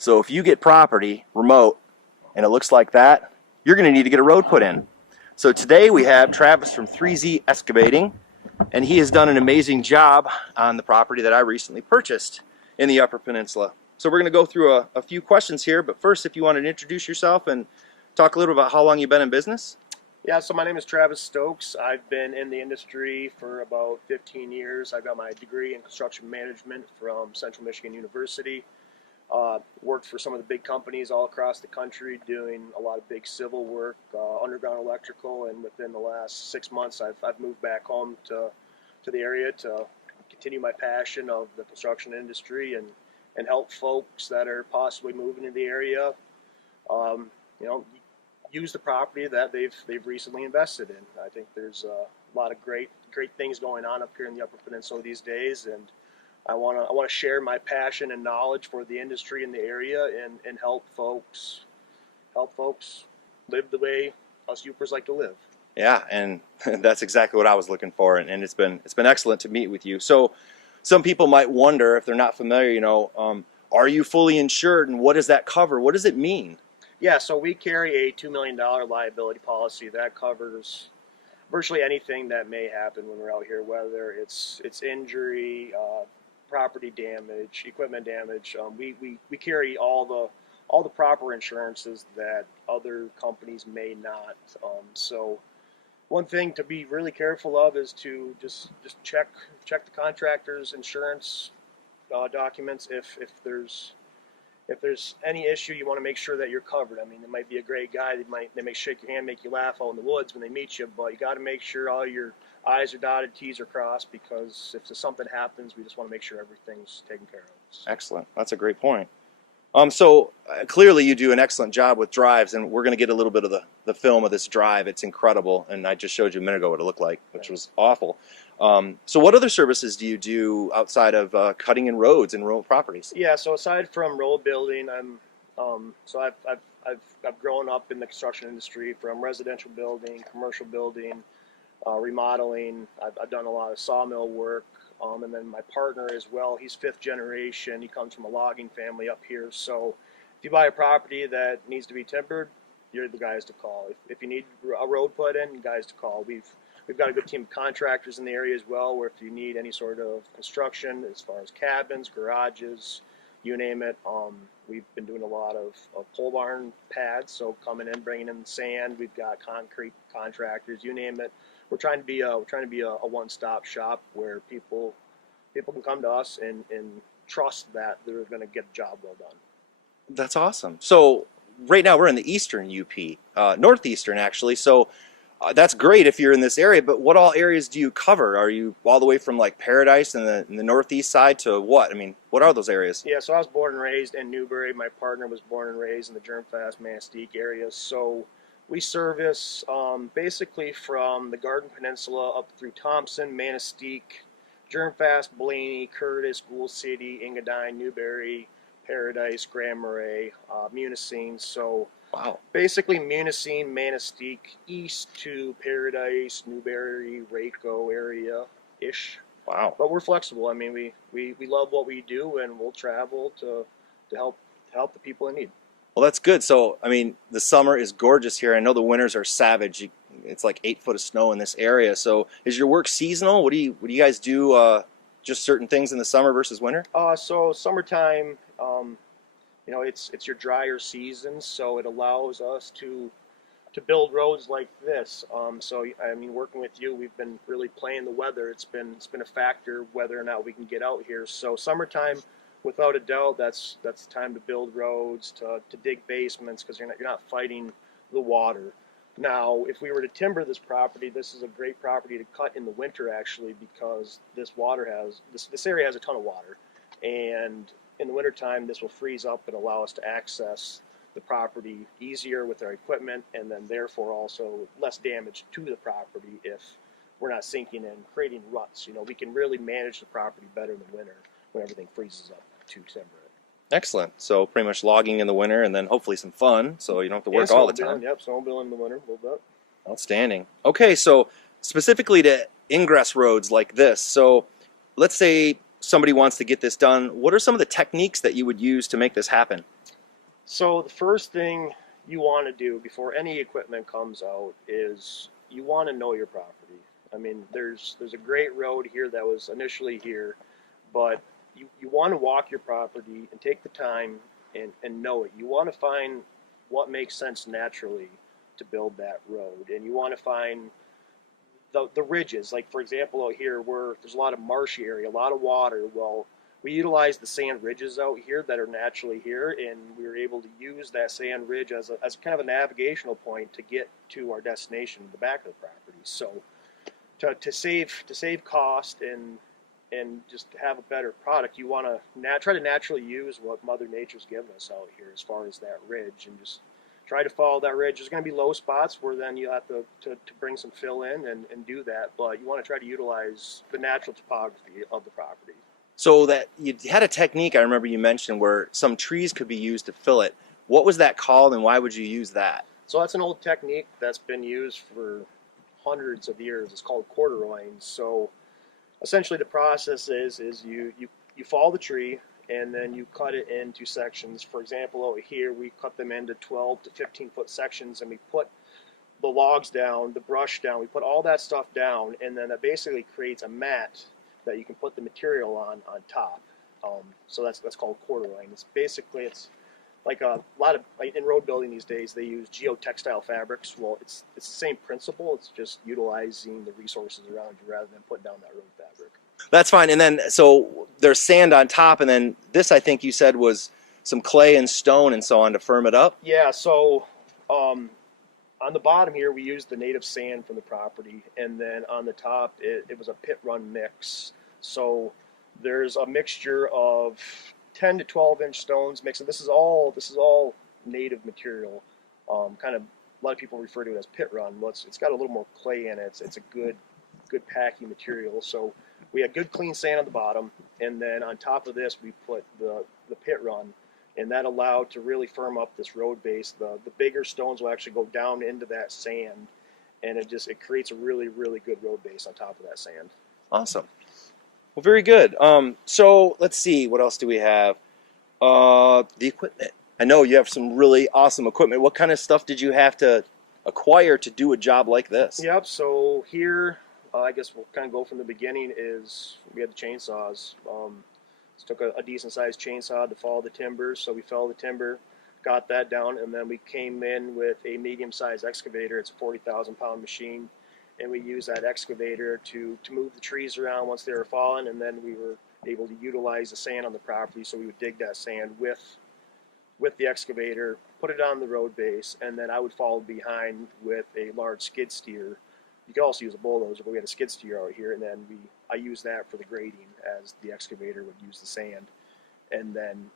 So if you get property remote and it looks like that, you're going to need to get a road put in. So today we have Travis from 3Z Excavating, and he has done an amazing job on the property that I recently purchased in the Upper Peninsula. So we're going to go through a few questions here, but first, if you want to introduce yourself and talk a little about how long you've been in business. Yeah, so my name is Travis Stokes. I've been in the industry for about 15 years. I got my degree in construction management from Central Michigan University. Worked for some of the big companies all across the country doing a lot of big civil work, underground electrical, and within the last 6 months I've moved back home to the area to continue my passion of the construction industry and help folks that are possibly moving to the area, use the property that they've recently invested in. I think there's a lot of great things going on up here in the Upper Peninsula these days, and I want to share my passion and knowledge for the industry in the area and help folks live the way us Upers like to live. Yeah, and that's exactly what I was looking for, and it's been excellent to meet with you. So some people might wonder if they're not familiar, are you fully insured, and what does that cover? What does it mean? Yeah, so we carry a $2 million liability policy that covers virtually anything that may happen when we're out here, whether it's injury, property damage, equipment damage. We carry all the proper insurances that other companies may not. So one thing to be really careful of is to just check the contractor's insurance documents. If there's any issue, you want to make sure that you're covered. I mean, it might be a great guy. They may shake your hand, make you laugh out in the woods when they meet you, but you got to make sure all your I's are dotted, T's are crossed, because if something happens, we just want to make sure everything's taken care of. Excellent. That's a great point. So clearly you do an excellent job with drives, and we're going to get a little bit of the film of this drive. It's incredible, and I just showed you a minute ago what it looked like, which was awful. So what other services do you do outside of cutting in roads and rural properties? Yeah, so aside from road building, I've grown up in the construction industry, from residential building, commercial building, remodeling. I've done a lot of sawmill work, and then my partner as well. He's fifth generation. He comes from a logging family up here. So if you buy a property that needs to be timbered, you're the guys to call. If you need a road put in, guys to call. We've got a good team of contractors in the area as well, where if you need any sort of construction as far as cabins, garages, you name it. We've been doing a lot of pole barn pads, so coming in, bringing in sand. We've got concrete contractors, you name it. We're trying to be a one-stop shop where people can come to us and trust that they're going to get the job well done. That's awesome. So right now we're in the eastern UP, northeastern actually. So that's great if you're in this area, but what all areas do you cover? Are you all the way from like Paradise in the northeast side to what? I mean, what are those areas? Yeah, so I was born and raised in Newberry. My partner was born and raised in the Germfast, Manistee area. So we service basically from the Garden Peninsula up through Thompson, Manistee, Germfast, Blaney, Curtis, Gould City, Engadine, Newberry, Paradise, Grand Marais, Munising. So wow, basically Munising, Manistee, east to Paradise, Newberry, Raco area-ish. Wow. But we're flexible. I mean, we love what we do, and we'll travel to help the people in need. Well, that's good. So, I mean, the summer is gorgeous here. I know the winters are savage. It's like 8 foot of snow in this area. So, is your work seasonal? What do you guys do? Just certain things in the summer versus winter? So summertime, it's your drier season, so it allows us to build roads like this. So, I mean, working with you, we've been really playing the weather. It's been a factor whether or not we can get out here. So, summertime, without a doubt, that's the time to build roads, to dig basements, because you're not fighting the water. Now, if we were to timber this property, this is a great property to cut in the winter, actually, because this area has a ton of water, and in the wintertime, this will freeze up and allow us to access the property easier with our equipment, and then therefore also less damage to the property if we're not sinking and creating ruts. We can really manage the property better in the winter when everything freezes up to timber it. Excellent. So pretty much logging in the winter, and then hopefully some fun, so you don't have to work all the time. Yep, snowmobiling in the winter, a little bit. Outstanding. Okay, so specifically to ingress roads like this, so let's say somebody wants to get this done. What are some of the techniques that you would use to make this happen? So the first thing you want to do before any equipment comes out is you want to know your property. I mean, there's a great road here that was initially here, but you want to walk your property and take the time and know it. You want to find what makes sense naturally to build that road, and you want to find the ridges. Like for example, out here where there's a lot of marshy area, a lot of water. Well, we utilize the sand ridges out here that are naturally here, and we were able to use that sand ridge as kind of a navigational point to get to our destination, the back of the property. So to save cost and just have a better product, you want to try to naturally use what Mother Nature's given us out here as far as that ridge, and just try to follow that ridge. There's going to be low spots where then you have to bring some fill in and do that, but you want to try to utilize the natural topography of the property. So that you had a technique I remember you mentioned where some trees could be used to fill it. What was that called, and why would you use that? So that's an old technique that's been used for hundreds of years. It's called corduroying. So essentially the process is you follow the tree and then you cut it into sections. For example, over here we cut them into 12 to 15-foot sections, and we put the logs down, the brush down, we put all that stuff down, and then that basically creates a mat that you can put the material on top. So that's called corduroying. It's like a lot of, like in road building these days, they use geotextile fabrics. Well, it's the same principle. It's just utilizing the resources around you rather than putting down that road fabric. That's fine. And then, so there's sand on top, and then this, I think you said, was some clay and stone and so on to firm it up? Yeah, so on the bottom here, we used the native sand from the property, and then on the top, it was a pit run mix. So there's a mixture of 10 to 12-inch stones mixed. This is all native material. Kind of a lot of people refer to it as pit run. Well, it's got a little more clay in it. It's a good packing material. So we had good clean sand on the bottom, and then on top of this, we put the pit run, and that allowed to really firm up this road base. The bigger stones will actually go down into that sand, and it creates a really good road base on top of that sand. Awesome. Well, very good. So let's see, what else do we have? The equipment. I know you have some really awesome equipment. What kind of stuff did you have to acquire to do a job like this? Yep. So here, I guess we'll kind of go from the beginning. Is we had the chainsaws. Took a decent sized chainsaw to fall the timbers. So we fell the timber, got that down, and then we came in with a medium sized excavator. It's a 40,000 pound machine, and we used that excavator to move the trees around once they were falling, and then we were able to utilize the sand on the property. So we would dig that sand with the excavator, put it on the road base, and then I would follow behind with a large skid steer. You could also use a bulldozer, but we had a skid steer out here, and then I used that for the grading as the excavator would use the sand. And then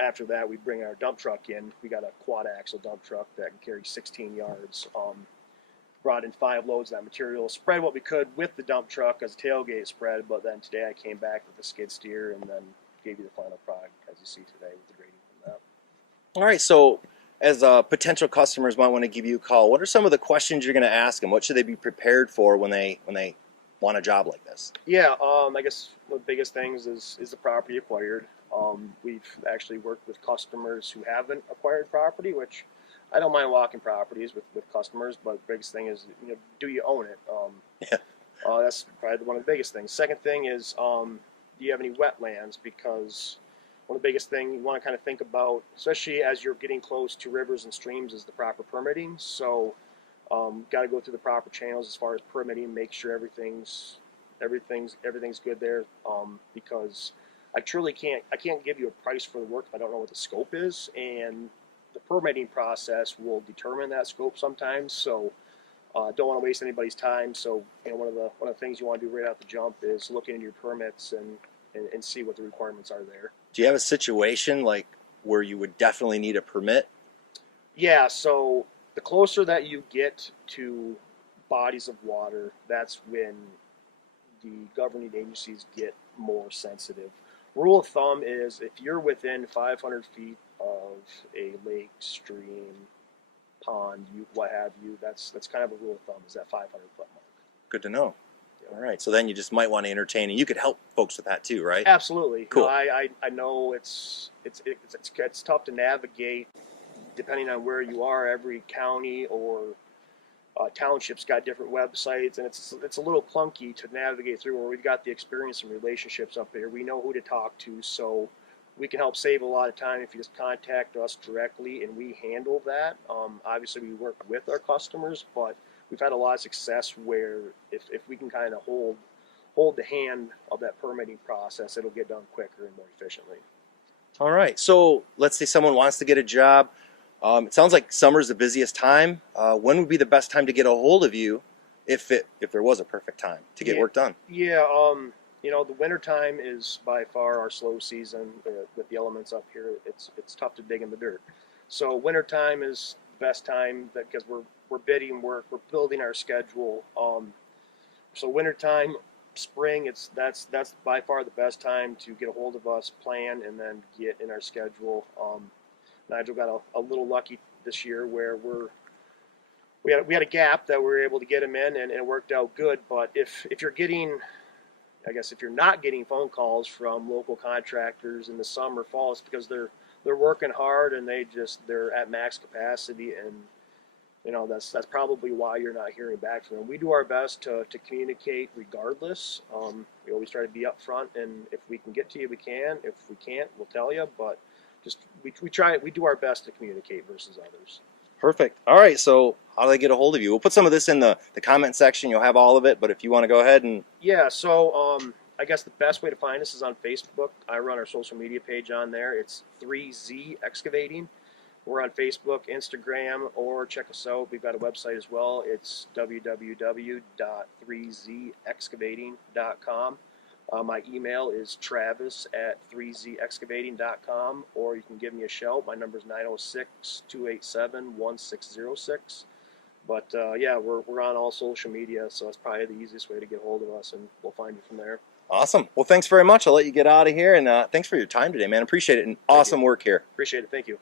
after that, we bring our dump truck in. We got a quad axle dump truck that can carry 16 yards. Brought in 5 loads of that material, spread what we could with the dump truck as a tailgate spread, but then today I came back with the skid steer and then gave you the final product as you see today with the grading from that. All right, so as potential customers might want to give you a call, what are some of the questions you're going to ask them? What should they be prepared for when they want a job like this? Yeah, I guess one of the biggest things is the property acquired. We've actually worked with customers who haven't acquired property, which I don't mind walking properties with customers, but the biggest thing is, do you own it? Yeah. That's probably one of the biggest things. Second thing is, do you have any wetlands? Because one of the biggest things you want to kind of think about, especially as you're getting close to rivers and streams, is the proper permitting. So got to go through the proper channels as far as permitting, make sure everything's good there. Because I can't give you a price for the work if I don't know what the scope is, and the permitting process will determine that scope sometimes. So don't want to waste anybody's time. So one of the things you want to do right out the jump is look into your permits and see what the requirements are there. Do you have a situation like where you would definitely need a permit? Yeah, so the closer that you get to bodies of water, that's when the governing agencies get more sensitive. Rule of thumb is if you're within 500 feet of a lake, stream, pond, what have you, that's kind of a rule of thumb, is that 500-foot mark. Good to know. All right. So then you just might want to entertain, and you could help folks with that too, right? Absolutely. Cool. I know it's tough to navigate depending on where you are. Every county or township's got different websites, and it's a little clunky to navigate through. Where we've got the experience and relationships up there, we know who to talk to, so we can help save a lot of time if you just contact us directly, and we handle that. Obviously, we work with our customers, but we've had a lot of success where if we can kind of hold the hand of that permitting process, it'll get done quicker and more efficiently. All right. So let's say someone wants to get a job. It sounds like summer's the busiest time. When would be the best time to get a hold of you, if there was a perfect time to get work done? Yeah. The winter time is by far our slow season with the elements up here. It's tough to dig in the dirt. So winter time is the best time because we're bidding work, we're building our schedule. So winter time, spring, that's by far the best time to get a hold of us, plan, and then get in our schedule. Nigel got a little lucky this year where we had a gap that we were able to get him in, and it worked out good. But if you're getting, I guess if you're not getting phone calls from local contractors in the summer, fall, it's because they're working hard and they're at max capacity, and that's probably why you're not hearing back from them. We do our best to communicate regardless. We always try to be upfront, and if we can get to you, we can. If we can't, we'll tell you. But just we do our best to communicate versus others. Perfect. All right. So how do they get a hold of you? We'll put some of this in the comment section. You'll have all of it. But if you want to go ahead and So I guess the best way to find us is on Facebook. I run our social media page on there. It's 3Z Excavating. We're on Facebook, Instagram, or check us out. We've got a website as well. It's www.3zexcavating.com. My email is travis@3zexcavating.com, or you can give me a shout. My number is 906-287-1606. But we're on all social media, so it's probably the easiest way to get hold of us, and we'll find you from there. Awesome. Well, thanks very much. I'll let you get out of here, and thanks for your time today, man. Appreciate it, and awesome work here. Appreciate it. Thank you.